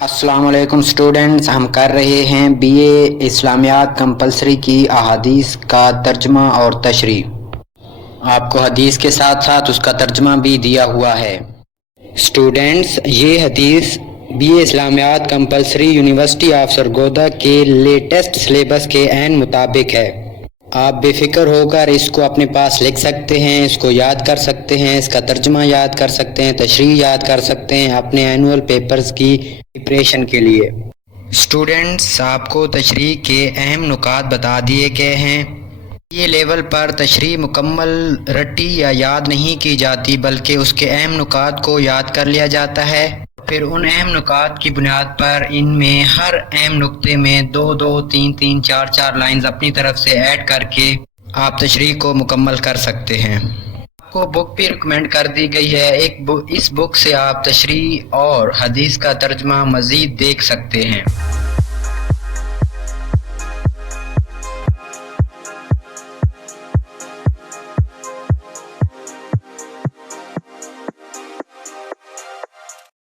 अस्सलाम वालेकुम स्टूडेंट्स, हम कर रहे हैं बीए इस्लामियात कंपलसरी की अहादीस का तर्जमा और तशरीह। आपको हदीस के साथ साथ उसका तर्जमा भी दिया हुआ है। स्टूडेंट्स, ये हदीस बीए इस्लामियात कंपलसरी यूनिवर्सिटी ऑफ सरगोदा के लेटेस्ट सिलेबस के ऐन मुताबिक है। आप बेफिक्र होकर इसको अपने पास लिख सकते हैं, इसको याद कर सकते हैं, इसका तर्जमा याद कर सकते हैं, तशरीह याद कर सकते हैं अपने एनुअल पेपर्स की प्रिपरेशन के लिए। स्टूडेंट्स, आपको तशरीह के अहम नुकात बता दिए गए हैं। ये लेवल पर तशरीह मुकम्मल रटी या याद नहीं की जाती, बल्कि उसके अहम नुकात को याद कर लिया जाता है। फिर उन अहम नुकात की बुनियाद पर इनमें हर अहम नुक्ते में 2-2, 3-3, 4-4 लाइंस अपनी तरफ से ऐड करके आप तशरीह को मुकम्मल कर सकते हैं। आपको बुक भी रिकमेंड कर दी गई है। इस बुक से आप तशरीह और हदीस का तर्जमा मज़ीद देख सकते हैं।